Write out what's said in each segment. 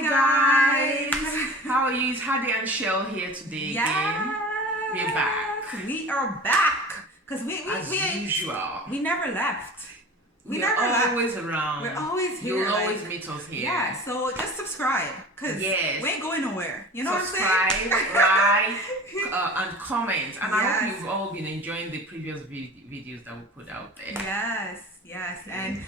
Hi guys! How are you? It's Hadi and Shell here today again. We're back. We are back because As usual. we never left. We're always around. We're always here. You'll always meet us here. Yeah, so just subscribe because we ain't going nowhere. You know what I'm saying? Subscribe, like, and comment. And I hope you've all been enjoying the previous videos that we put out there. Yes. And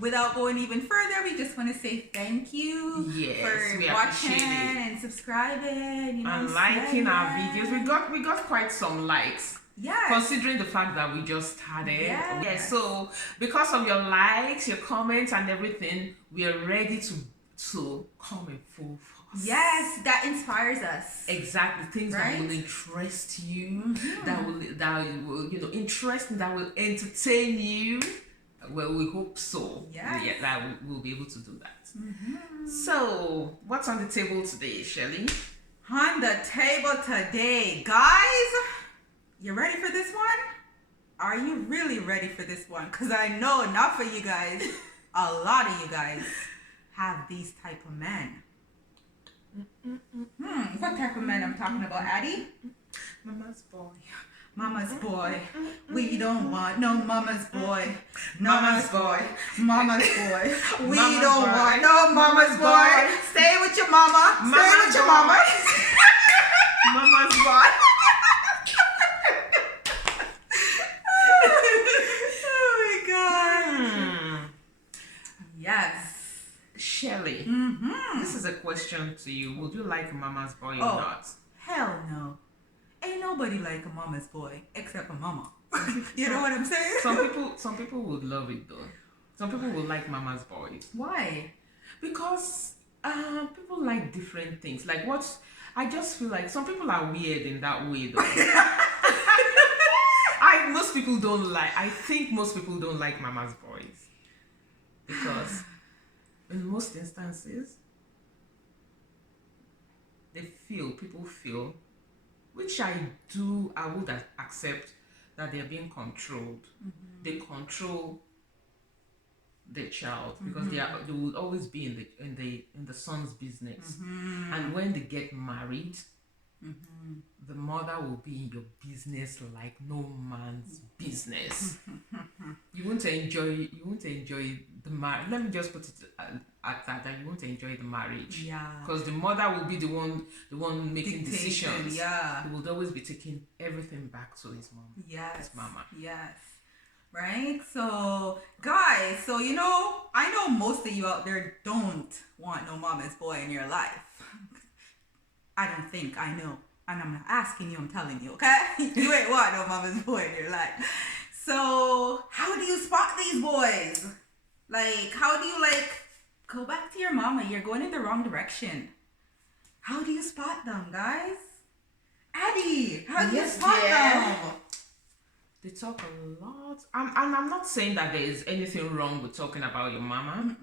without going even further, we just want to say thank you for watching and subscribing. You know, and liking our videos. We got quite some likes. Yes. Considering the fact that we just started. Yes. So because of your likes, your comments and everything, we are ready to come in full force. Yes, that inspires us. Exactly. Things that will interest you, that will interesting, that will entertain you. Well, we hope so. Yes. Yeah, that we'll be able to do that. So what's on the table today, Shelly? On the table today, guys. You ready for this one? Are you really ready for this one? Because I know enough of you guys, a lot of you guys, have these type of men. What type of men I'm talking about, Addie? Mama's boy. Mama's boy. We don't want no mama's boy. Mama's boy. Mama's boy. We don't want no mama's boy. Stay with your mama. Stay with your mama. Mama's boy. Yes. Shelly, this is a question to you. Would you like a mama's boy or not? Hell no. Ain't nobody like a mama's boy except a mama. You know what I'm saying? Some people would love it though. Some people would like mama's boys. Why? Because people like different things. Like I just feel like some people are weird in that way though. I think most people don't like mama's boys. Because in most instances, people feel, which I would accept, that they're being controlled. They control their child because they will always be in the son's business. And when they get married, the mother will be in your business like no man's business. You won't enjoy the marriage. Let me just put it at that you won't enjoy the marriage. Because the mother will be the one making decisions. He will always be taking everything back to his mom. His mama. Yes. Right? So guys, I know most of you out there don't want no mama's boy in your life. I don't think I know. And I'm not asking you, I'm telling you, okay? You ain't want no mama's boy in your life. So how do you spot these boys? Like, how do you go back to your mama? You're going in the wrong direction. How do you spot them, guys? Addie, how do you spot them? They talk a lot. I'm not saying that there is anything wrong with talking about your mama.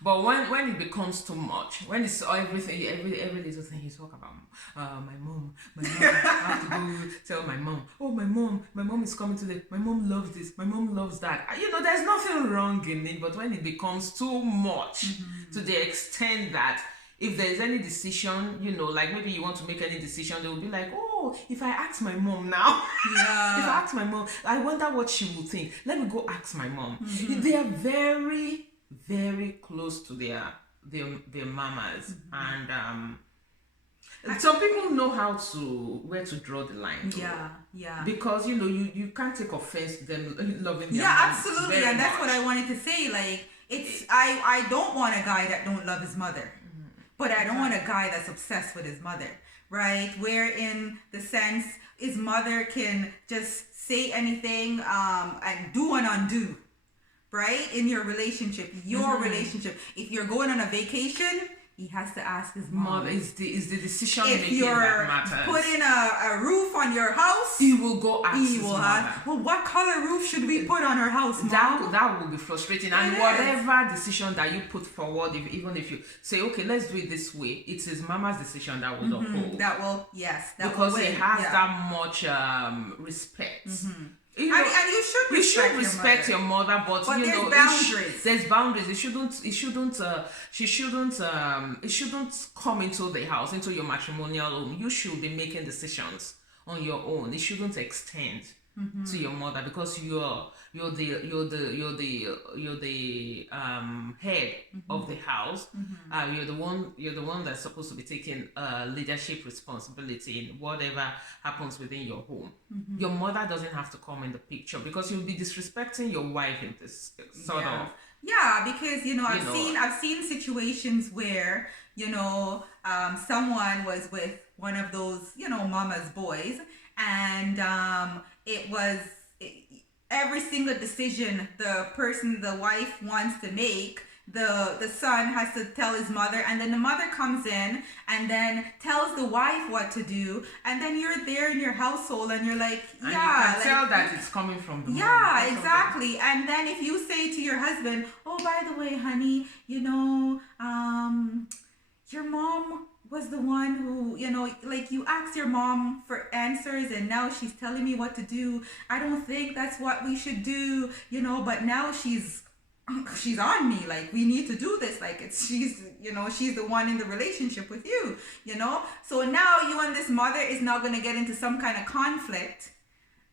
But when it becomes too much, when it's everything, every little thing you talk about, my mom, I have to go tell my mom, my mom is coming today, my mom loves this, my mom loves that. There's nothing wrong in it, but when it becomes too much to the extent that if there is any decision, like maybe you want to make any decision, they will be like, if I ask my mom now, if I ask my mom, I wonder what she will think. Let me go ask my mom. They are very, very close to their mamas, and some people know where to draw the line. Because you can't take offense to them loving their mom. Absolutely, and that's what I wanted to say. Like, I don't want a guy that don't love his mother. But I don't want a guy that's obsessed with his mother, right? Where in the sense his mother can just say anything and do and undo, right? In your relationship, relationship. If you're going on a vacation, he has to ask his mom. Is the decision making that matters. If you're putting a roof on your house, he will go ask his mother. Well, what color roof should we put on our house, Mom? That will be frustrating. And whatever decision that you put forward, even if you say, okay, let's do it this way, it's his mama's decision that will uphold. That will, yes. Because he has that much respect You know, and you should you should respect respect your mother, but you there's know, boundaries. there's boundaries. It shouldn't come into the house, into your matrimonial home. You should be making decisions on your own. It shouldn't extend to your mother, because you're the head of the house. You're the one that's supposed to be taking leadership responsibility in whatever happens within your home. Your mother doesn't have to come in the picture, because you'll be disrespecting your wife in this sort of. Yeah, because know, I've seen situations where someone was with one of those mama's boys, and it was every single decision the wife wants to make, the son has to tell his mother, and then the mother comes in and then tells the wife what to do, and then you're there in your household and you're like, and yeah, you can like, tell that it's coming from the mom. yeah, exactly. And then if you say to your husband, oh, by the way, honey, your mom was the one who, like, you asked your mom for answers and now she's telling me what to do. I don't think that's what we should do, but now she's on me, like, we need to do this, like, she's the one in the relationship with you, so now you and this mother is now going to get into some kind of conflict.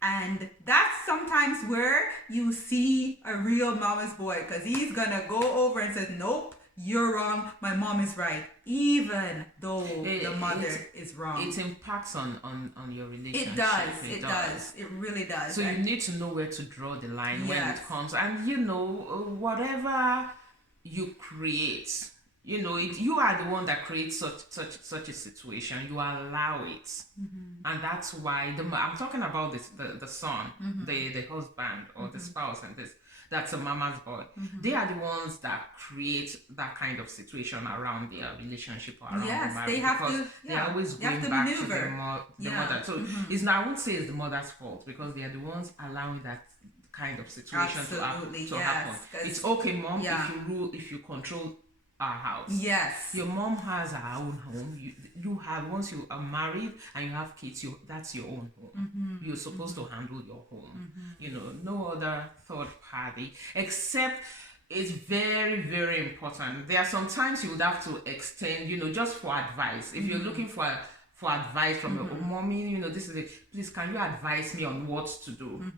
And that's sometimes where you see a real mama's boy, because he's gonna go over and says, nope, you're wrong, my mom is right, even though the mother is wrong. It impacts on your relationship. It does. It really does. So you need to know where to draw the line when it comes. And whatever you create, you are the one that creates such a situation. You allow it, and that's why I'm talking about the son, the husband or the spouse, and that's a mama's boy. They are the ones that create that kind of situation around their relationship or around the marriage. They have because to. they're always going back to the mother. So I won't say it's the mother's fault, because they are the ones allowing that kind of situation to happen. It's okay, mom, if you control our house. Yes. Your mom has her own home. You have, once you are married and you have kids, that's your own home. You're supposed to handle your home. No other third party, except it's very, very important. There are some times you would have to extend, just for advice. If you're looking for advice from your mommy, this is it. Please, can you advise me on what to do?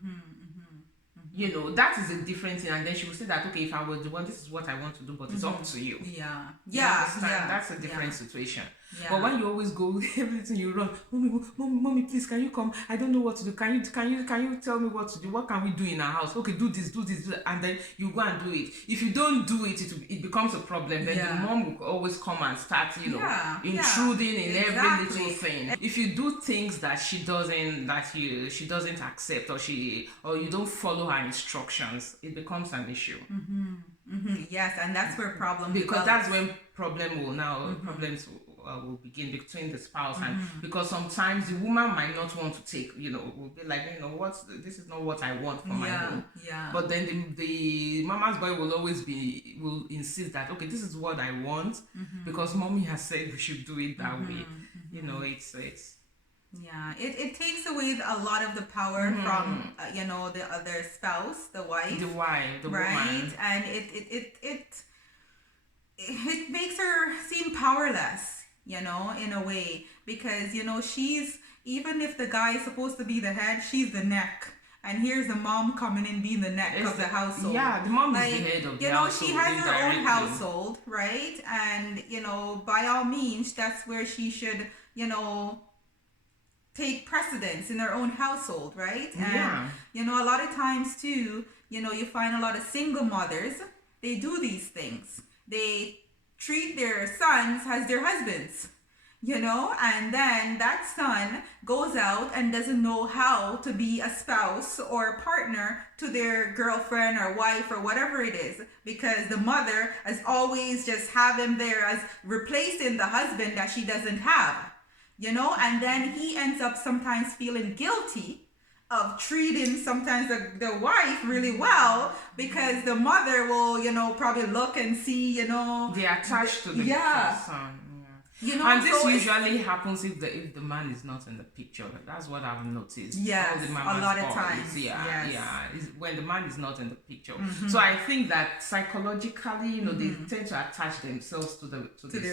That is a different thing, and then she will say that, okay, if I were the one, this is what I want to do, but it's up to you. That's a different situation. But when you always go everything, you run, mommy, please, can you come? I don't know what to do. Can you tell me what to do? What can we do in our house? Okay, do this, and then you go and do it. If you don't do it, it becomes a problem. Then the mom will always come and start, intruding in every little thing. If you do things that she doesn't accept, or you don't follow her instructions, it becomes an issue. Yes, and that's where problems because that's when problems will begin between the spouse, and because sometimes the woman might not want to take, will be like, this is not what I want for my home. But then the mama's boy will insist that, okay, this is what I want, because mommy has said we should do it that way. It's it takes away a lot of the power from the other spouse, the wife, the right? woman. And it makes her seem powerless, in a way, because she's, even if the guy is supposed to be the head, she's the neck. And here's the mom coming in being the neck of the household. Yeah, the mom is the head of the household. She has her own household, right? And, by all means, that's where she should, take precedence in their own household, right? And, a lot of times too, you find a lot of single mothers, they do these things. They treat their sons as their husbands, and then that son goes out and doesn't know how to be a spouse or a partner to their girlfriend or wife or whatever it is, because the mother has always just have him there as replacing the husband that she doesn't have. And then he ends up sometimes feeling guilty of treating sometimes the wife really well, because the mother will, probably look and see, they're attached to the son. You know, And this so usually happens if the man is not in the picture. That's what I've noticed. yes, All the a mama's lot of boys, times. yeah, Yes. yeah. Is when the man is not in the picture. So I think that psychologically, they tend to attach themselves to their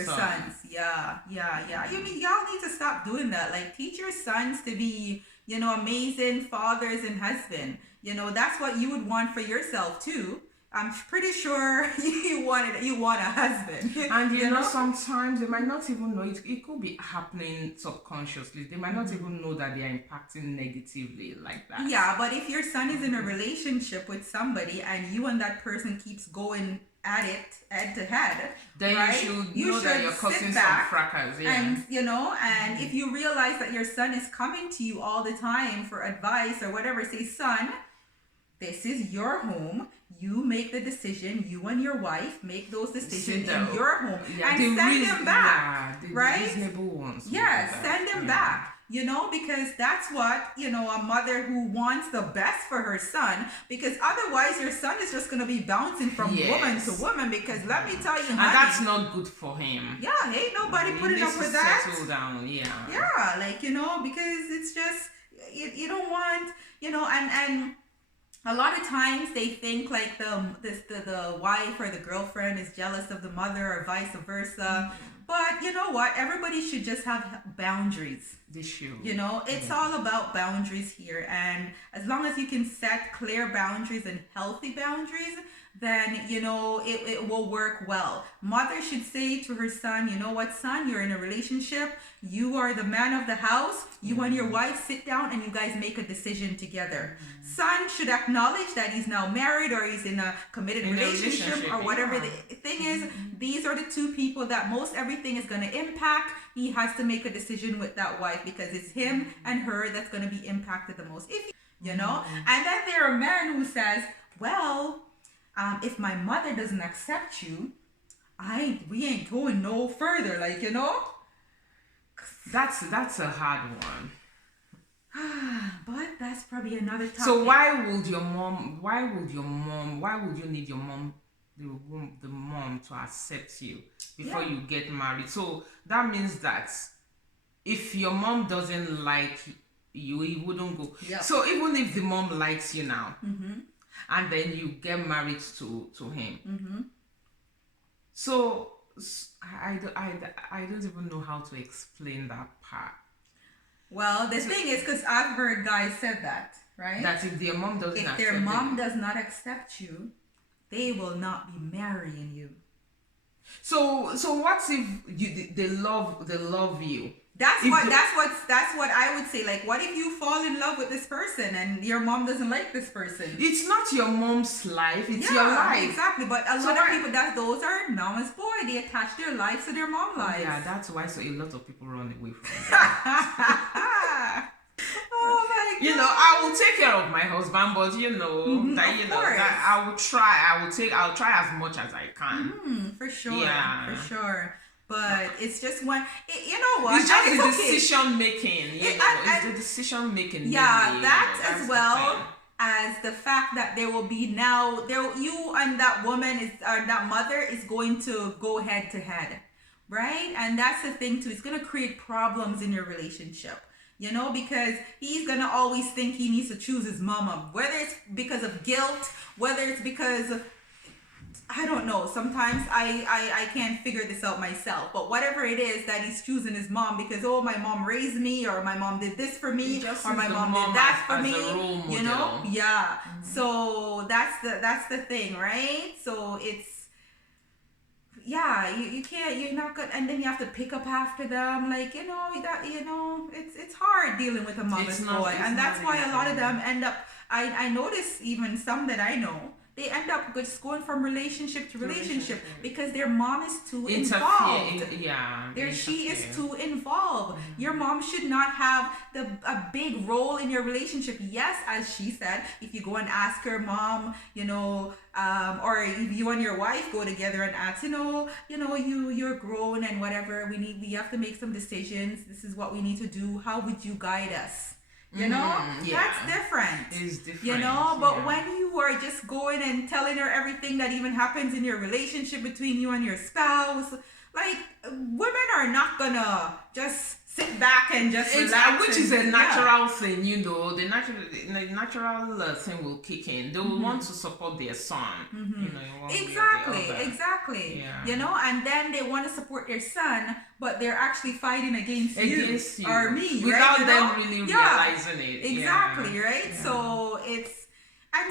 son. sons. Yeah, yeah, yeah. Y'all need to stop doing that. Like, teach your sons to be, amazing fathers and husband. That's what you would want for yourself too. I'm pretty sure you want a husband. And sometimes they might not even know it. It could be happening subconsciously. They might not even know that they are impacting negatively like that. Yeah, but if your son is in a relationship with somebody and you and that person keeps going at it head to head, then right? you should know that you're causing some fracas. Yeah. And if you realize that your son is coming to you all the time for advice or whatever, say, son, this is your home. You make the decision. You and your wife make those decisions in your home, and send them back. The right? Reasonable ones. Yes, send them back. Because that's what, a mother who wants the best for her son, because otherwise your son is just going to be bouncing from woman to woman, because let me tell you, honey, and that's not good for him. Yeah, ain't nobody putting up with that. Settle down, yeah. Yeah, because it's just, you don't want, and a lot of times they think like the wife or the girlfriend is jealous of the mother or vice versa. But you know what? Everybody should just have boundaries. They should. It's all about boundaries here. And as long as you can set clear boundaries and healthy boundaries, then, it will work well. Mother should say to her son, you know what, son, you're in a relationship. You are the man of the house. You and your wife sit down and you guys make a decision together. Son should acknowledge that he's now married or he's in a committed relationship or whatever the thing is. These are the two people that most everything is going to impact. He has to make a decision with that wife because it's him and her that's going to be impacted the most. And then there are men who says, well, if my mother doesn't accept you, we ain't going no further. That's a hard one. But that's probably another topic. So why would you need your mom, the mom, to accept you before you get married? So that means that if your mom doesn't like you, you wouldn't go. Yep. So even if the mom likes you now, and then you get married to him, so I don't even know how to explain that part. Well, the thing is, because I've heard guys said that, right? That if their mom doesn't accept their mom does not accept you, they will not be marrying you. So what if they love you? That's what I would say. Like, what if you fall in love with this person and your mom doesn't like this person? It's not your mom's life, it's your life. Exactly. But a lot of people, those are mama's boy. They attach their lives to their mom's life. Yeah, that's why a lot of people run away from that. Oh my God. I will take care of my husband, but that I will try. I'll try as much as I can. For sure. Yeah. For sure. But it's just one. You know what? It's just the okay. decision making. It's the decision making. Yeah, that as well as the fact that there will be you and that woman that mother is going to go head to head, right? And that's the thing too. It's gonna create problems in your relationship. Because he's gonna always think he needs to choose his mama, whether it's because of guilt, whether it's because of, I don't know. Sometimes I can't figure this out myself. But whatever it is that he's choosing his mom because, my mom raised me, or my mom did this for me, or my mom did that for me. Yeah. So that's the thing, right? So it's, you can't, you're not good, and then you have to pick up after them, it's hard dealing with a mama's boy, and that's why a lot of them end up. I notice even some that I know. They end up just going from relationship to relationship because their mom is too involved. She is too involved. Your mom should not have a big role in your relationship. Yes, as she said, if you go and ask her mom, or if you and your wife go together and ask, you're grown and whatever, we have to make some decisions. This is what we need to do. How would you guide us? That's different. It's different. But when you are just going and telling her everything that even happens in your relationship between you and your spouse, women are not gonna just sit back and just relax. Which is a natural thing, the natural thing will kick in. They will want to support their son, exactly. Yeah. And then they want to support their son, but they're actually fighting against you or me, without right? them really realizing it. Exactly, right? Yeah. So it's and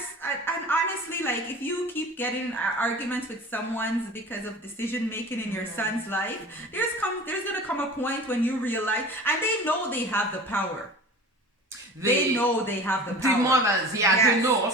honestly, like, if you keep getting arguments with someone because of decision making in your son's life, there's gonna come a point when you realize, and they know they have the power. They know they have the power. The mothers, they know,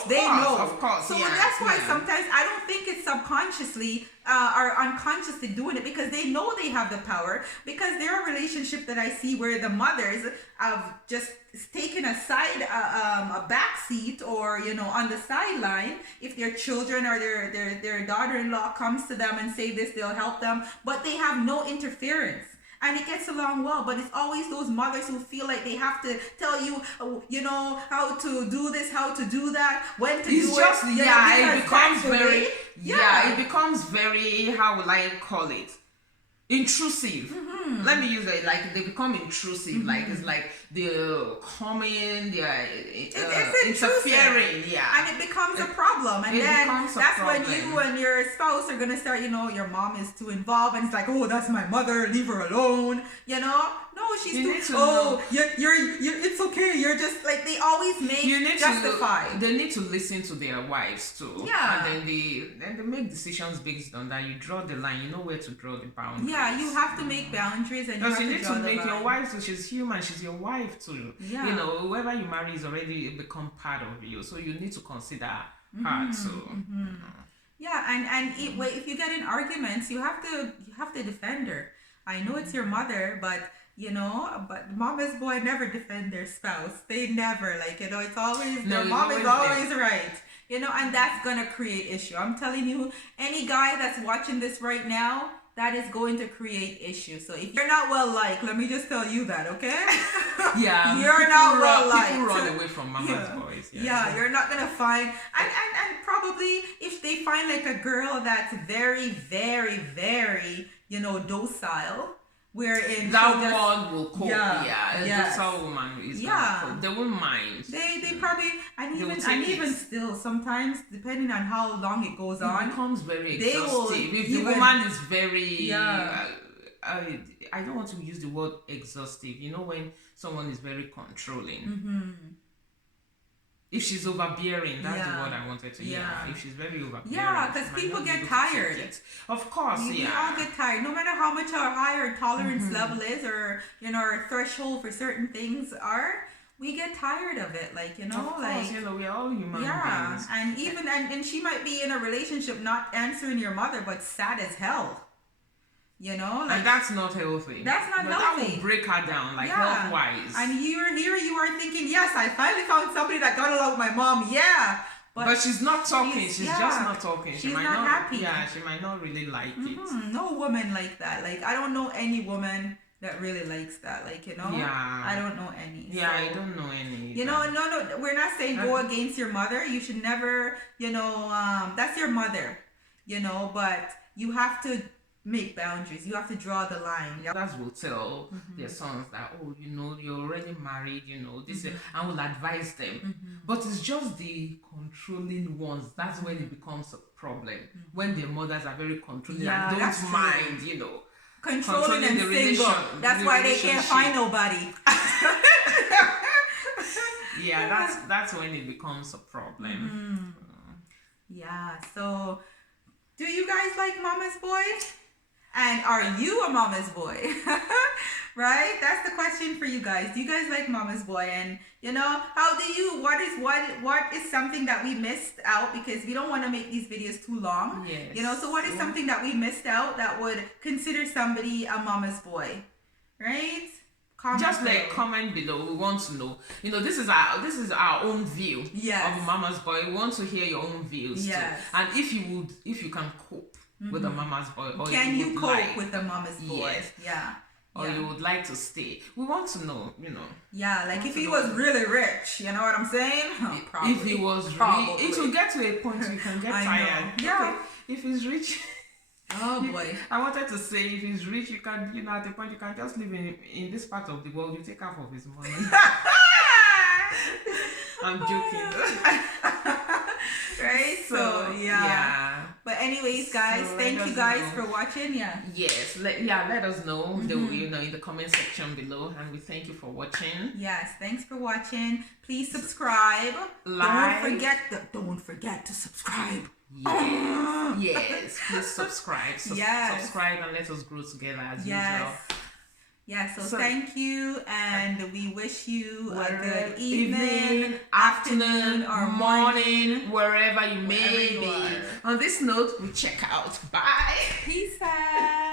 of course. So that's why sometimes I don't think it's subconsciously or unconsciously doing it, because they know they have the power. Because there are relationships that I see where the mothers have just taken aside a back seat, or on the sideline. If their children or their daughter-in-law comes to them and say this, they'll help them, but they have no interference. And it gets along well, but it's always those mothers who feel like they have to tell you, how to do this, how to do that, when to do it. It becomes very, it becomes very, how will I call it? Intrusive. Let me use it, like they become intrusive. Like it's like they're coming, they're interfering, and it becomes a problem. And then that's when you and your spouse are gonna start. Your mom is too involved, and it's like, oh, that's my mother, leave her alone. No, she's too. You're. It's okay. You're just like, they always justify. They need to listen to their wives too. Yeah. And then they make decisions based on that. You draw the line. You know where to draw the boundaries. Yeah, you have to make boundaries, and because you need to make your wife too. She's human. She's your wife too. Yeah. Whoever you marry is already become part of you. So you need to consider her too. Yeah, and if you get in arguments, you have to defend her. I know it's your mother, but but mama's boy never defend their spouse. They never, it's always, their mom is always right. And that's gonna create issue. I'm telling you, any guy that's watching this right now, that is going to create issues. So if you're not well liked, let me just tell you that, okay? Yeah, you're not well liked. People run away from mama's boys. Yeah, you're not gonna find, and probably if they find like a girl that's very, very, very, docile, wherein that one will cope. Yes. Docile woman is gonna cope. They won't mind. They probably, and even still, sometimes depending on how long it goes on, it becomes very exhaustive. If the woman is very, I don't want to use the word exhaustive. When someone is very controlling. If she's overbearing, that's the word I wanted to hear. If she's very overbearing. Yeah, because people get tired. Of course, we all get tired. No matter how much our higher tolerance level is, or our threshold for certain things are, we get tired of it. Of course, we're all human beings. And even and she might be in a relationship not answering your mother, but sad as hell. And that's not healthy. That's not healthy. That will break her down, health-wise. And here you are thinking, yes, I finally found somebody that got along with my mom. Yeah. But she's not talking. She's just not talking. She's not happy. Yeah, she might not really like it. No woman like that. I don't know any woman that really likes that. Yeah. I don't know any. Yeah, I don't know any. No, we're not saying go against your mother. You should never, that's your mother, but you have to make boundaries. You have to draw the line. Mothers will tell their sons that, you're already married, this, and will advise them. But it's just the controlling ones. That's when it becomes a problem. When their mothers are very controlling and don't mind, controlling and single. That's why they can't find nobody. that's when it becomes a problem. Yeah. So, do you guys like Mama's Boy? And are you a mama's boy? Right? That's the question for you guys. Do you guys like Mama's Boy? And what is something that we missed out, because we don't want to make these videos too long. Yes. So what is something that we missed out that would consider somebody a Mama's Boy? Right? Comment below. We want to know. This is our own view of Mama's Boy. We want to hear your own views too. And if you can cope with a mama's boy, or can you cope with a mama's boy? Or you would like to stay. We want to know, if he was really rich, you know what I'm saying? Probably. If he was rich, it will get to a point you can get tired. Yeah. Okay, if he's rich, Oh boy. I wanted to say if he's rich, you can, at the point you can just live in this part of the world. You take half of his money. I'm joking. Right? So yeah. But anyways, guys, So thank let you us guys know. for watching. Yeah. Yes, let us know in the comment section below, and we thank you for watching. Yes, thanks for watching. Please subscribe. Like. Don't forget to subscribe. Yes, yes, please subscribe. Yes. Subscribe and let us grow together as Yes. usual. Yeah, so thank you, and we wish you a good evening, afternoon, or morning, wherever you may be. On this note, we check out. Bye. Peace out.